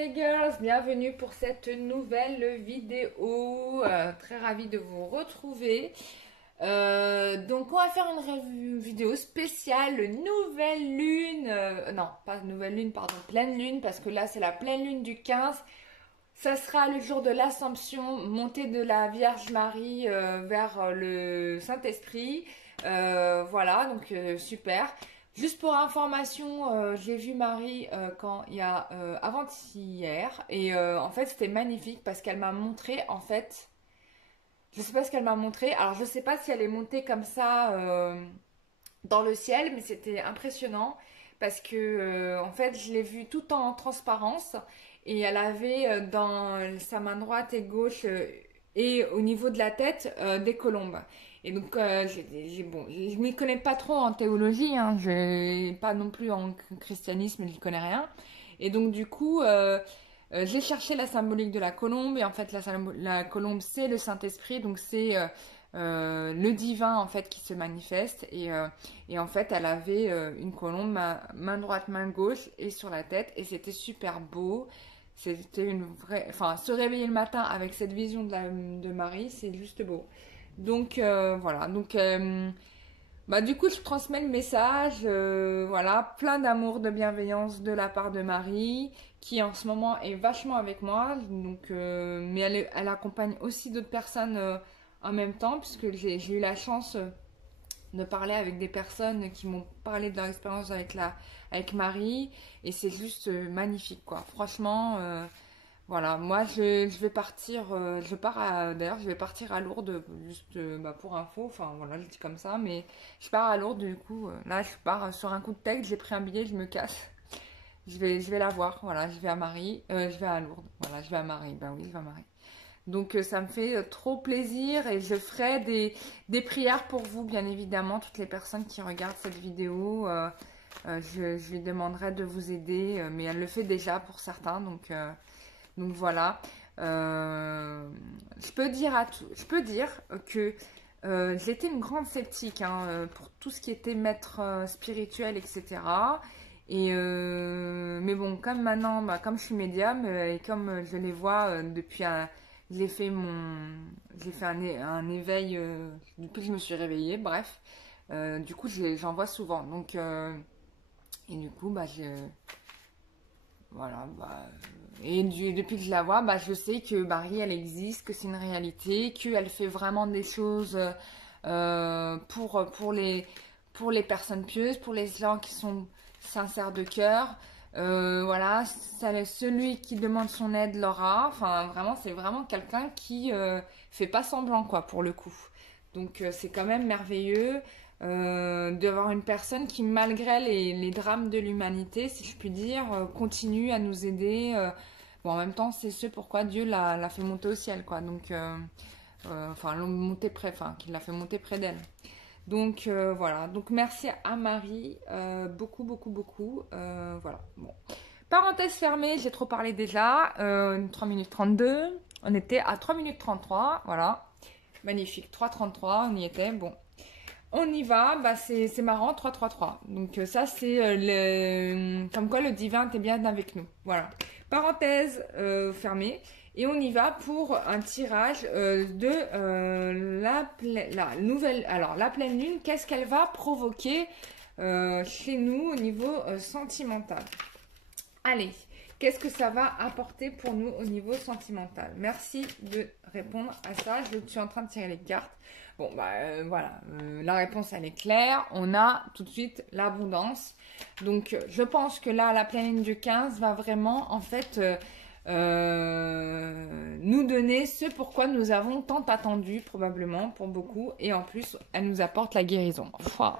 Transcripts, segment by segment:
les girls, bienvenue pour cette nouvelle vidéo. Très ravie de vous retrouver. Donc on va faire une vidéo spéciale nouvelle lune. Non, pas nouvelle lune, pardon, pleine lune, parce que là c'est la pleine lune du 15. Ça sera le jour de l'Assomption, montée de la Vierge Marie vers le Saint-Esprit. Voilà, donc super. Juste pour information, j'ai vu Marie quand il y a avant-hier et en fait c'était magnifique parce qu'elle m'a montré en fait, je sais pas ce qu'elle m'a montré. Alors je sais pas si elle est montée comme ça dans le ciel, mais c'était impressionnant parce que en fait je l'ai vue tout en transparence et elle avait dans sa main droite et gauche et au niveau de la tête des colombes. Et donc bon, je m'y connais pas trop en théologie, hein, pas non plus en christianisme, je n'y connais rien. Et donc du coup j'ai cherché la symbolique de la colombe et en fait la colombe c'est le Saint-Esprit, donc c'est le divin en fait qui se manifeste et en fait elle avait une colombe main droite main gauche et sur la tête et c'était super beau. C'était une vraie, enfin se réveiller le matin avec cette vision de Marie, c'est juste beau. Donc voilà, donc bah du coup je transmets le message, voilà, plein d'amour, de bienveillance de la part de Marie qui en ce moment est vachement avec moi, donc mais elle accompagne aussi d'autres personnes en même temps, puisque j'ai eu la chance de parler avec des personnes qui m'ont parlé de leur expérience avec Marie, et c'est juste magnifique, quoi. Franchement, voilà, moi je vais partir, d'ailleurs je vais partir à Lourdes, juste bah, pour info, enfin voilà, je dis comme ça, mais je pars à Lourdes, du coup, là je pars sur un coup de tête, j'ai pris un billet, je me casse. Je vais la voir, voilà, je vais à Marie, je vais à Lourdes, voilà, je vais à Marie, ben oui, je vais à Marie. Donc ça me fait trop plaisir et je ferai des prières pour vous, bien évidemment, toutes les personnes qui regardent cette vidéo. Je lui demanderai de vous aider, mais elle le fait déjà pour certains, donc voilà. Je peux dire que j'étais une grande sceptique hein, pour tout ce qui était maître spirituel, etc. Mais bon, comme maintenant, bah, comme je suis médium et comme je les vois depuis j'ai fait un éveil depuis que je me suis réveillée, bref. Du coup, j'en vois souvent. Donc, et du coup, bah, voilà, bah, depuis que je la vois, bah, je sais que Marie, elle existe, que c'est une réalité, qu'elle fait vraiment des choses pour les personnes pieuses, pour les gens qui sont sincères de cœur. Voilà, celui qui demande son aide l'aura. Enfin, vraiment, c'est vraiment quelqu'un qui fait pas semblant, quoi, pour le coup. Donc, c'est quand même merveilleux d'avoir une personne qui, malgré les drames de l'humanité, si je puis dire, continue à nous aider. Bon, en même temps, c'est ce pourquoi Dieu l'a fait monter au ciel, quoi. Donc, enfin, qu'il l'a fait monter près d'elle. Donc voilà, donc merci à Marie, beaucoup, beaucoup, beaucoup. Voilà, bon. Parenthèse fermée, j'ai trop parlé déjà. 3 minutes 32. On était à 3 minutes 33. Voilà, magnifique. 3,33, on y était. Bon, on y va. Bah, c'est marrant, 3,33. Donc ça, c'est comme quoi le divin était bien avec nous. Voilà, parenthèse fermée. Et on y va pour un tirage de la nouvelle. Alors, la pleine lune, qu'est-ce qu'elle va provoquer chez nous au niveau sentimental? Allez, qu'est-ce que ça va apporter pour nous au niveau sentimental? Merci de répondre à ça. Je suis en train de tirer les cartes. Bon, bah voilà, la réponse elle est claire. On a tout de suite l'abondance. Donc, je pense que là, la pleine lune du 15 va vraiment, en fait. Nous donner ce pourquoi nous avons tant attendu probablement pour beaucoup, et en plus elle nous apporte la guérison. Wow.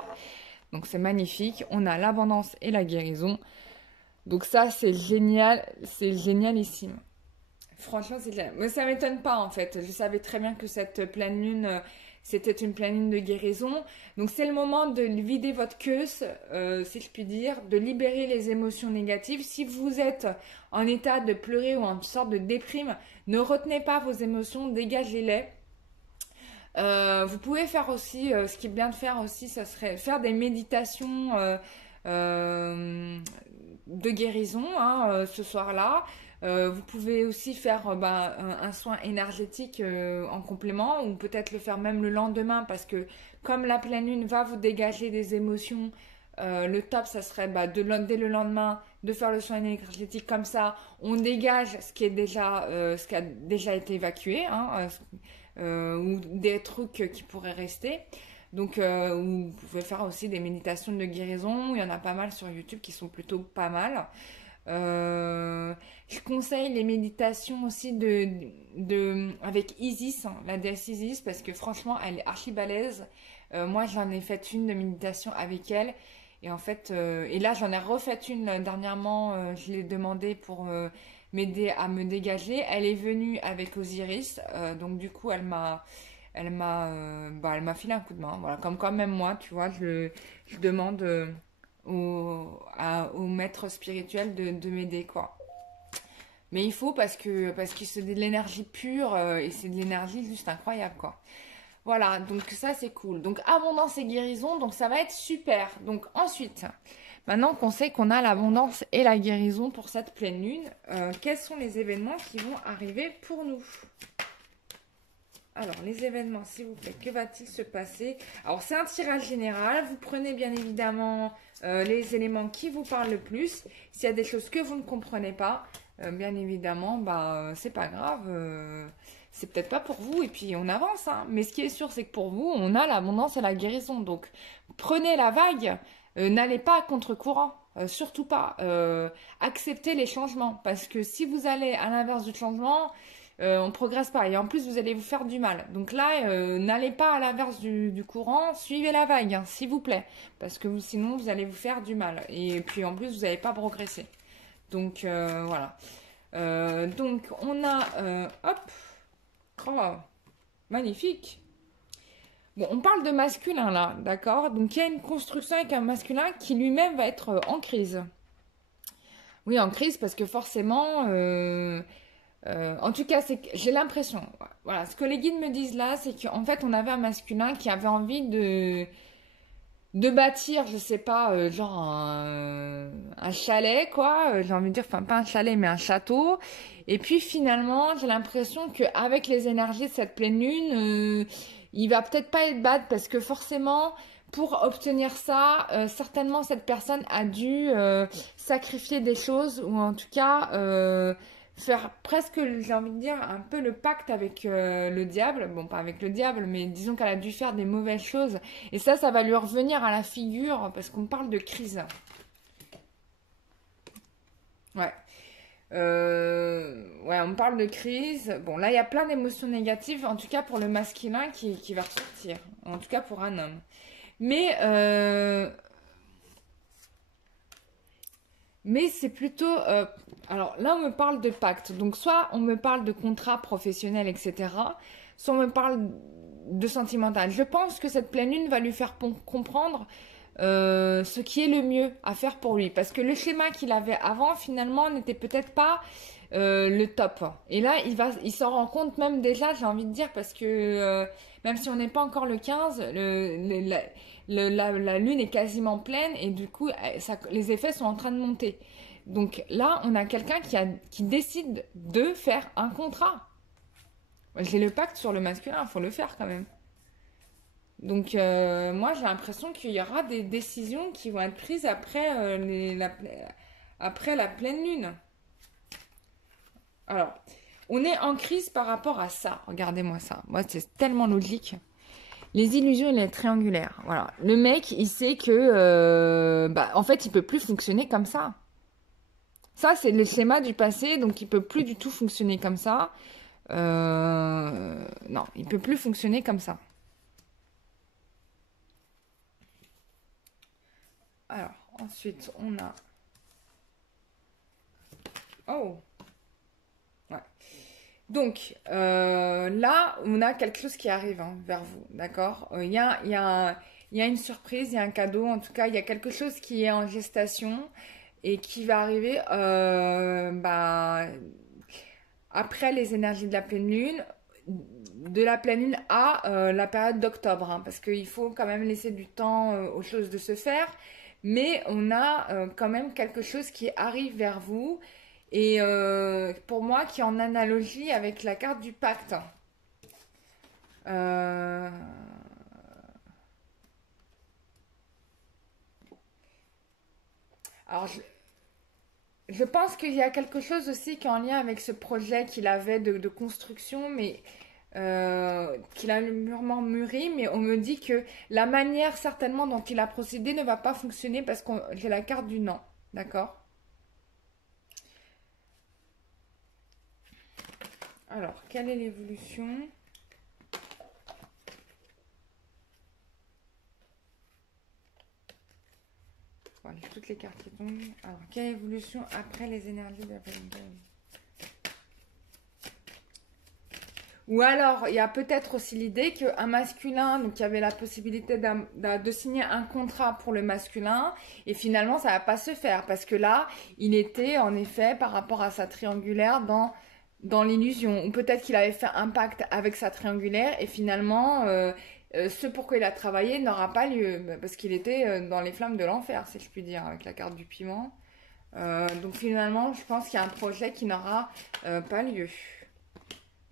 Donc c'est magnifique, on a l'abondance et la guérison, donc ça c'est génial, c'est génialissime. Franchement c'est génial, mais ça m'étonne pas en fait, je savais très bien que cette pleine lune c'était une pleine lune de guérison. Donc c'est le moment de vider votre queue, si je puis dire, de libérer les émotions négatives. Si vous êtes en état de pleurer ou en sorte de déprime, ne retenez pas vos émotions, dégagez-les. Vous pouvez faire aussi, ce qui est bien de faire aussi, ça serait faire des méditations de guérison hein, ce soir-là. Vous pouvez aussi faire un soin énergétique en complément ou peut-être le faire même le lendemain parce que comme la pleine lune va vous dégager des émotions, le top, ça serait dès le lendemain de faire le soin énergétique comme ça. On dégage ce qui a déjà été évacué, hein, ou des trucs qui pourraient rester. Donc, vous pouvez faire aussi des méditations de guérison. Il y en a pas mal sur YouTube qui sont plutôt pas mal. Je conseille les méditations aussi avec Isis, hein, la déesse Isis, parce que franchement, elle est archi balèze. Moi, j'en ai fait une de méditation avec elle. Et en fait, et là, j'en ai refait une dernièrement. Je l'ai demandé pour m'aider à me dégager. Elle est venue avec Osiris. Donc, du coup, elle m'a filé un coup de main. Voilà, comme quand même moi, tu vois, je demande au maître spirituel de m'aider, quoi. Mais il faut parce que c'est de l'énergie pure et c'est de l'énergie juste incroyable, quoi. Voilà, donc ça c'est cool. Donc abondance et guérison, donc ça va être super. Donc ensuite, maintenant qu'on sait qu'on a l'abondance et la guérison pour cette pleine lune, quels sont les événements qui vont arriver pour nous? Alors, les événements, s'il vous plaît, que va-t-il se passer? Alors, c'est un tirage général. Vous prenez bien évidemment les éléments qui vous parlent le plus. S'il y a des choses que vous ne comprenez pas, bien évidemment, c'est pas grave. C'est peut-être pas pour vous et puis on avance. Hein. Mais ce qui est sûr, c'est que pour vous, on a l'abondance et la guérison. Donc, prenez la vague. N'allez pas à contre-courant. Surtout pas. Acceptez les changements. Parce que si vous allez à l'inverse du changement... on ne progresse pas et en plus vous allez vous faire du mal. Donc là, n'allez pas à l'inverse du courant, suivez la vague, hein, s'il vous plaît, parce que sinon vous allez vous faire du mal et puis en plus vous n'allez pas progresser. Donc voilà. Donc on a, hop, oh, magnifique. Bon, on parle de masculin là, d'accord? Donc il y a une construction avec un masculin qui lui-même va être en crise. Oui, en crise parce que forcément. En tout cas, j'ai l'impression, voilà, ce que les guides me disent là, c'est qu'en fait, on avait un masculin qui avait envie de bâtir, je sais pas, genre un chalet, quoi. J'ai envie de dire, enfin, pas un chalet, mais un château. Et puis finalement, j'ai l'impression qu'avec les énergies de cette pleine lune, il va peut-être pas être bad parce que forcément, pour obtenir ça, certainement cette personne a dû sacrifier des choses ou en tout cas faire presque, j'ai envie de dire, un peu le pacte avec le diable. Bon, pas avec le diable, mais disons qu'elle a dû faire des mauvaises choses. Et ça va lui revenir à la figure parce qu'on parle de crise. Ouais. Ouais, on parle de crise. Bon, là, il y a plein d'émotions négatives, en tout cas pour le masculin qui va ressortir. En tout cas pour un homme. Mais c'est plutôt... alors là, on me parle de pacte. Donc soit on me parle de contrat professionnel, etc. Soit on me parle de sentimental. Je pense que cette pleine lune va lui faire comprendre ce qui est le mieux à faire pour lui. Parce que le schéma qu'il avait avant, finalement, n'était peut-être pas le top. Et là, il s'en rend compte même déjà, j'ai envie de dire, parce que même si on n'est pas encore le 15, la lune est quasiment pleine et du coup, les effets sont en train de monter. Donc là, on a quelqu'un qui décide de faire un contrat. J'ai le pacte sur le masculin, il faut le faire quand même. Donc moi, j'ai l'impression qu'il y aura des décisions qui vont être prises après, après la pleine lune. Alors, on est en crise par rapport à ça. Regardez-moi ça. Moi, c'est tellement logique. Les illusions, il est triangulaire. Voilà. Le mec, il sait que, en fait, il peut plus fonctionner comme ça. Ça, c'est le schéma du passé, donc il peut plus du tout fonctionner comme ça. Non, il peut plus fonctionner comme ça. Alors, ensuite, on a... Oh! Ouais. Donc, là, on a quelque chose qui arrive vers vous, d'accord? Il y a une surprise, il y a un cadeau, en tout cas, il y a quelque chose qui est en gestation et qui va arriver après les énergies de la pleine lune, à la période d'octobre, hein, parce qu'il faut quand même laisser du temps aux choses de se faire, mais on a quand même quelque chose qui arrive vers vous et pour moi qui est en analogie avec la carte du pacte. Alors, je pense qu'il y a quelque chose aussi qui est en lien avec ce projet qu'il avait de construction, mais qu'il a mûrement mûri, mais on me dit que la manière certainement dont il a procédé ne va pas fonctionner parce que j'ai la carte du non, d'accord? Alors, quelle est l'évolution? Voilà, toutes les cartes qui tombent. Alors, quelle évolution après les énergies de la Valentine? Ou alors, il y a peut-être aussi l'idée qu'un masculin, donc il y avait la possibilité de signer un contrat pour le masculin, et finalement, ça ne va pas se faire, parce que là, il était en effet, par rapport à sa triangulaire, dans l'illusion. Ou peut-être qu'il avait fait un pacte avec sa triangulaire, et finalement, ce pour quoi il a travaillé n'aura pas lieu, parce qu'il était dans les flammes de l'enfer, si je puis dire, avec la carte du piment. Donc finalement, je pense qu'il y a un projet qui n'aura pas lieu.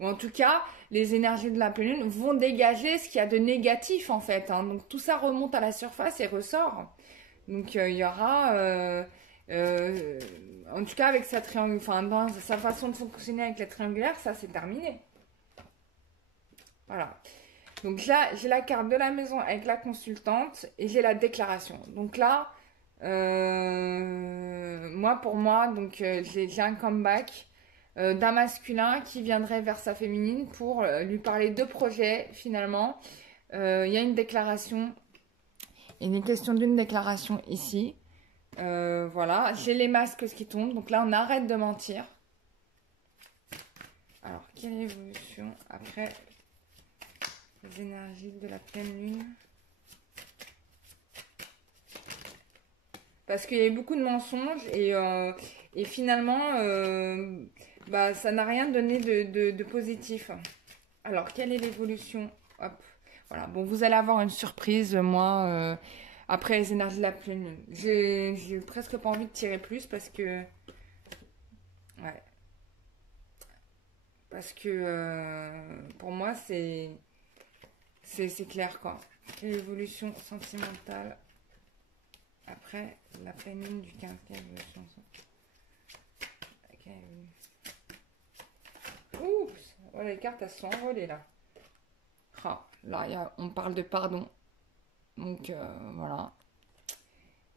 Ou en tout cas, les énergies de la pleine lune vont dégager ce qu'il y a de négatif en fait. Hein. Donc tout ça remonte à la surface et ressort. Donc il y aura, en tout cas avec sa triangulaire, enfin dans sa façon de fonctionner avec les triangulaires, ça c'est terminé. Voilà. Donc là, j'ai la carte de la maison avec la consultante et j'ai la déclaration. Donc là, pour moi, donc j'ai un comeback d'un masculin qui viendrait vers sa féminine pour lui parler de projet finalement. Il y a une déclaration, il est question d'une déclaration ici. Voilà, j'ai les masques qui tombent, donc là on arrête de mentir. Alors, quelle est l'évolution après les énergies de la pleine lune? Parce qu'il y a eu beaucoup de mensonges et finalement, ça n'a rien donné de positif. Alors, quelle est l'évolution? Hop, voilà. Bon, vous allez avoir une surprise, moi, après les énergies de la pleine lune. J'ai presque pas envie de tirer plus parce que... Ouais. Parce que pour moi, c'est clair, quoi. Quelle évolution sentimentale après la pleine lune du 15. Quelle évolution? Oups, oh, les cartes elles sont envolées là. Ah, là, on parle de pardon. Donc voilà.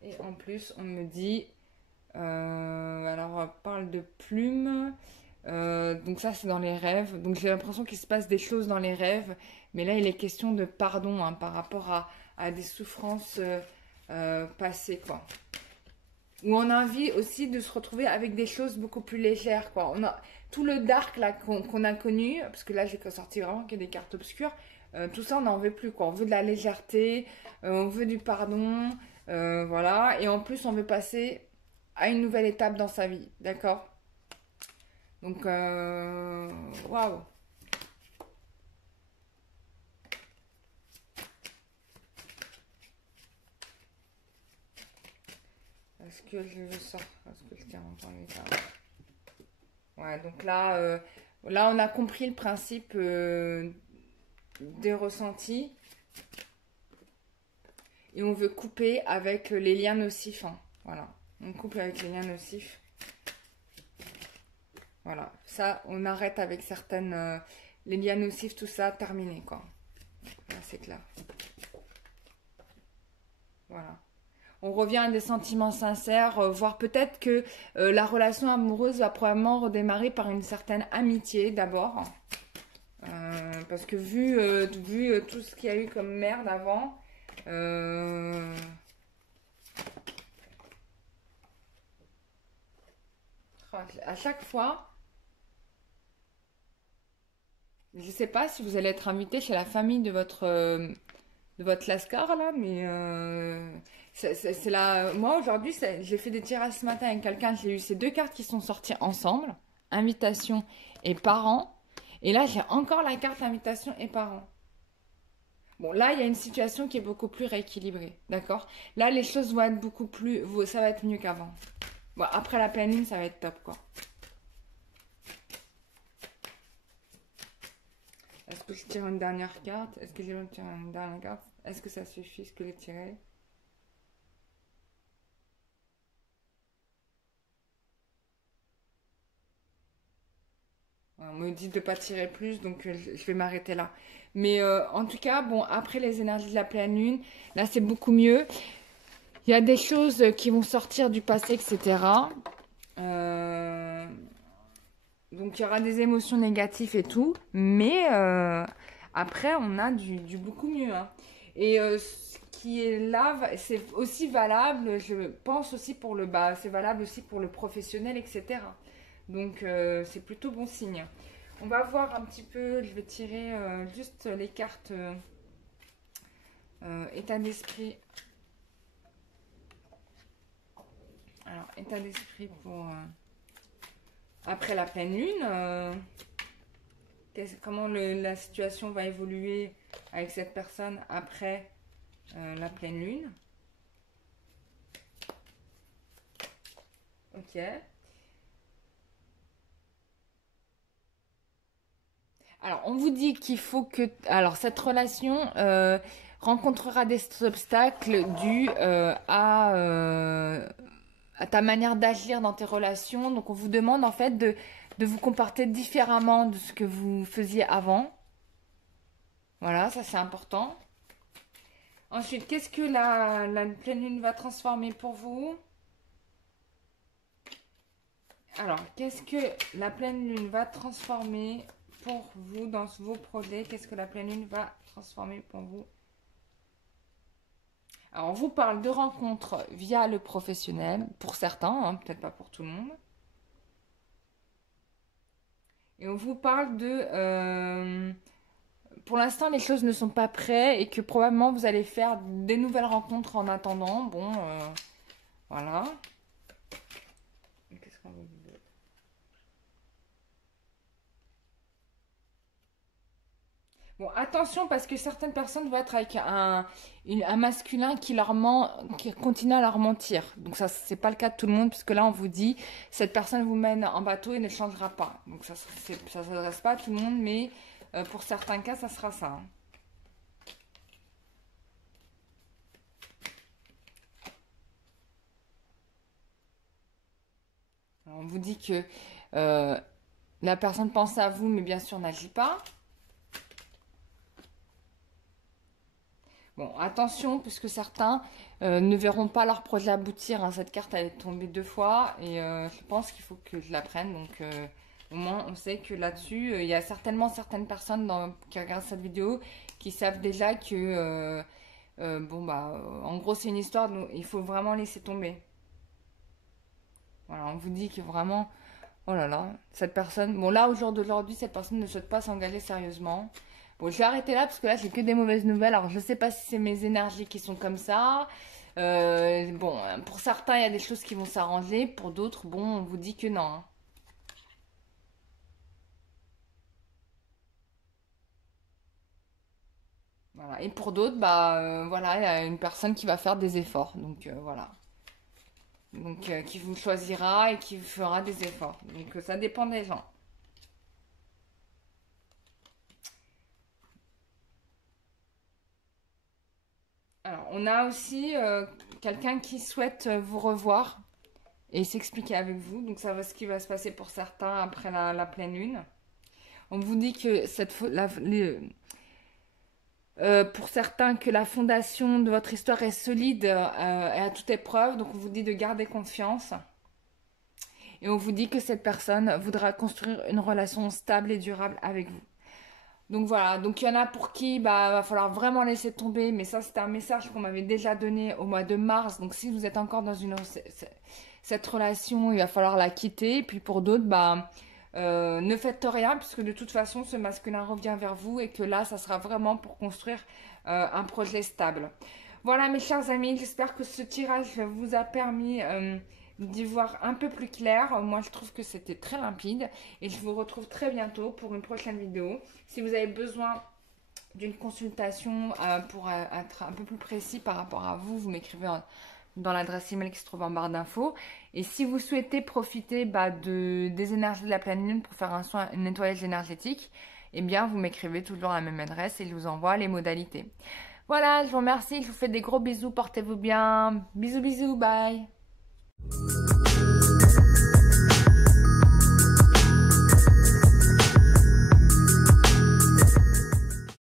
Et en plus, on me dit. Alors, on parle de plumes. Donc, ça, c'est dans les rêves. Donc, j'ai l'impression qu'il se passe des choses dans les rêves. Mais là, il est question de pardon hein, par rapport à des souffrances passées, quoi. Où on a envie aussi de se retrouver avec des choses beaucoup plus légères, quoi. On a tout le dark là qu'on a connu, parce que là j'ai sorti vraiment que des cartes obscures. Tout ça on n'en veut plus, quoi. On veut de la légèreté, on veut du pardon, voilà. Et en plus on veut passer à une nouvelle étape dans sa vie, d'accord? Donc waouh. Est-ce que je le sors? Est-ce que je tiens longtemps les cartes? Ouais, donc là, on a compris le principe des ressentis. Et on veut couper avec les liens nocifs. Hein. Voilà, on coupe avec les liens nocifs. Voilà, ça, on arrête avec certaines... les liens nocifs, tout ça, terminé, quoi. Là, c'est clair. Voilà. On revient à des sentiments sincères, voire peut-être que la relation amoureuse va probablement redémarrer par une certaine amitié d'abord. Parce que vu tout ce qu'il y a eu comme merde avant, à chaque fois, je ne sais pas si vous allez être invité chez la famille de votre Lascar là, mais c'est là. Moi aujourd'hui, j'ai fait des tirages ce matin avec quelqu'un. J'ai eu ces deux cartes qui sont sorties ensemble, invitation et parents. Et là, j'ai encore la carte invitation et parents. Bon, là, il y a une situation qui est beaucoup plus rééquilibrée, d'accord? Là, les choses vont être beaucoup plus... Ça va être mieux qu'avant. Bon, après la pleine lune, ça va être top, quoi. Est-ce que je tire une dernière carte? Est-ce que je vais tirer une dernière carte? Est-ce que ça suffit ce que j'ai tiré? On me dit de ne pas tirer plus, donc je vais m'arrêter là. Mais en tout cas, bon, après les énergies de la pleine lune, là c'est beaucoup mieux. Il y a des choses qui vont sortir du passé, etc. Euh, donc il y aura des émotions négatives et tout, mais après on a du beaucoup mieux, hein. Et ce qui est là, c'est aussi valable, je pense aussi pour le bas, c'est valable aussi pour le professionnel, etc. Donc c'est plutôt bon signe. On va voir un petit peu, je vais tirer juste les cartes état d'esprit. Alors, état d'esprit pour après la pleine lune. Comment la situation va évoluer avec cette personne après la pleine lune. Ok. Alors, on vous dit qu'il faut que... Alors, cette relation rencontrera des obstacles dus à ta manière d'agir dans tes relations. Donc, on vous demande en fait de vous comporter différemment de ce que vous faisiez avant. Voilà, ça c'est important. Ensuite, qu'est-ce que la pleine lune va transformer pour vous? Alors, qu'est-ce que la pleine lune va transformer pour vous dans vos projets? Qu'est-ce que la pleine lune va transformer pour vous? Alors, on vous parle de rencontres via le professionnel, pour certains, hein, peut-être pas pour tout le monde. Et on vous parle de... pour l'instant, les choses ne sont pas prêtes et que probablement vous allez faire des nouvelles rencontres en attendant. Bon, voilà. Qu'est-ce qu'on vous dit d'autre? Bon, attention parce que certaines personnes vont être avec un masculin qui leur ment, qui continue à leur mentir. Donc ça, c'est pas le cas de tout le monde puisque là, on vous dit, cette personne vous mène en bateau et ne changera pas. Donc ça s'adresse pas à tout le monde, mais pour certains cas, ça sera ça, hein. Alors, on vous dit que la personne pense à vous, mais bien sûr n'agit pas. Bon, attention, puisque certains ne verront pas leur projet aboutir, hein. Cette carte, elle est tombée 2 fois et je pense qu'il faut que je la prenne. Donc, au moins, on sait que là-dessus, il y a certainement certaines personnes qui regardent cette vidéo qui savent déjà que, bon, bah, en gros, c'est une histoire, donc il faut vraiment laisser tomber. Voilà, on vous dit que vraiment, oh là là, cette personne, bon, là, au jour d'aujourd'hui, cette personne ne souhaite pas s'engager sérieusement. Bon, je vais arrêter là parce que là, j'ai que des mauvaises nouvelles. Alors, je sais pas si c'est mes énergies qui sont comme ça. Bon, pour certains, il y a des choses qui vont s'arranger. Pour d'autres, bon, on vous dit que non, hein. Voilà. Et pour d'autres, bah, voilà, il y a une personne qui va faire des efforts. Donc, voilà. Donc, qui vous choisira et qui vous fera des efforts. Donc, ça dépend des gens. Alors, on a aussi quelqu'un qui souhaite vous revoir et s'expliquer avec vous. Donc, ça va ce qui va se passer pour certains après la pleine lune. On vous dit que pour certains que la fondation de votre histoire est solide et à toute épreuve. Donc, on vous dit de garder confiance. Et on vous dit que cette personne voudra construire une relation stable et durable avec vous. Donc voilà, donc il y en a pour qui bah va falloir vraiment laisser tomber, mais ça c'était un message qu'on m'avait déjà donné au mois de mars. Donc si vous êtes encore dans cette relation, il va falloir la quitter. Et puis pour d'autres, bah ne faites rien puisque de toute façon ce masculin revient vers vous et que là ça sera vraiment pour construire un projet stable. Voilà mes chers amis, j'espère que ce tirage vous a permis d'y voir un peu plus clair. Moi, je trouve que c'était très limpide et je vous retrouve très bientôt pour une prochaine vidéo. Si vous avez besoin d'une consultation pour être un peu plus précis par rapport à vous, vous m'écrivez dans l'adresse email qui se trouve en barre d'infos. Et si vous souhaitez profiter des énergies de la pleine lune pour faire un nettoyage énergétique, eh bien vous m'écrivez toujours à la même adresse et je vous envoie les modalités. Voilà, je vous remercie, je vous fais des gros bisous, portez-vous bien. Bisous, bisous, bye.